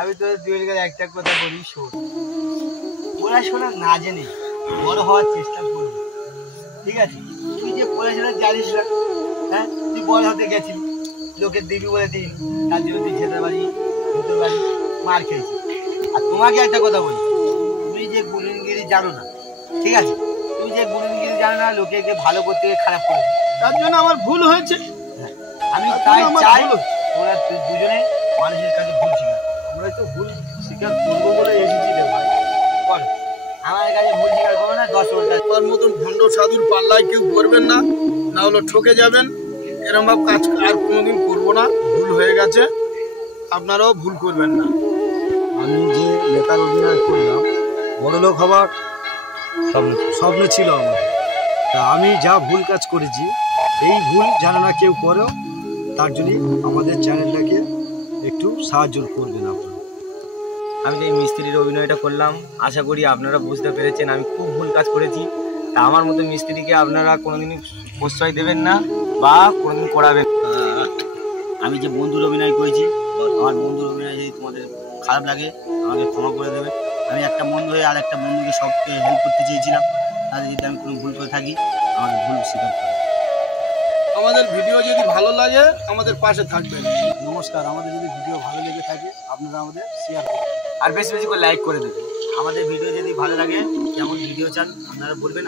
আমি তো দুয়ের একটা কথা বলি, শোন, পড়াশোনা না জেনে বড় হওয়ার চেষ্টা করবি, ঠিক আছে? তুই যে পড়াশোনা জানিস না, হ্যাঁ, তুই বড় হতে গেছিলি, লোকের দিবি বলে দিন, তার জন্য তুই ছেলের বাড়ি দুটোর বাড়ি মার খেয়েছি। আর তোমাকে একটা কথা বলি, তুমি যে গুণিনগিরি জানো না, ঠিক আছে? তুমি যে গুণিনগিরি জানো না, লোকে ভালো করতে গিয়ে খারাপ করে, তার জন্য আমার ভুল হয়েছে। আমি তাই চাই তোমরা দুজনে মানুষের কাছে ভুল শিখার। আমরা তো ভুল স্বীকার করবো বলে এসেছি রে ভাই। করো, আমার কাছে ভুল স্বীকার করো না, 10 ওর তার মতন ভণ্ড সাধুর পাল্লায় কেউ করবেন না, না হলে ঠকে যাবেন। এরকম ভাব কাজ আর কোনোদিন করবো না, ভুল হয়ে গেছে, আপনারাও ভুল করবেন না। আমি যে নেতার অভিনয় করলাম, বড়লোক হবার স্বপ্ন ছিল আমার। তা আমি যা ভুল কাজ করেছি, এই ভুল যেন না কেউ করেও, তার জন্য আমাদের চ্যানেলটাকে একটু সাহায্য করবেন আপনারা। আমি যে মিস্ত্রির অভিনয়টা করলাম, আশা করি আপনারা বুঝতে পেরেছেন আমি খুব ভুল কাজ করেছি। তা আমার মতো মিস্ত্রিকে আপনারা কোনোদিনই প্রশ্রয় দেবেন না বা কোনোদিন করাবেন। আমি যে বন্ধুর অভিনয় করেছি, আমার বন্ধুর অভিনয় যদি তোমাদের খারাপ লাগে আমাকে ক্ষমা করে দেবে। আমি একটা বন্ধু হয়ে আর একটা বন্ধুকে সবকে হেল্প করতে চেয়েছিলাম, তাদের যদি আমি কোনো ভুল করে থাকি আমাকে ভুল স্বীকার করবে। আমাদের ভিডিও যদি ভালো লাগে আমাদের পাশে থাকবেন। নমস্কার, আমাদের যদি ভিডিও ভালো লেগে থাকে আপনারা আমাদের শেয়ার করুন আর বেশি বেশি করে লাইক করে দেবেন। আমাদের ভিডিও যদি ভালো লাগে, কেমন ভিডিও চান আপনারা বলবেন।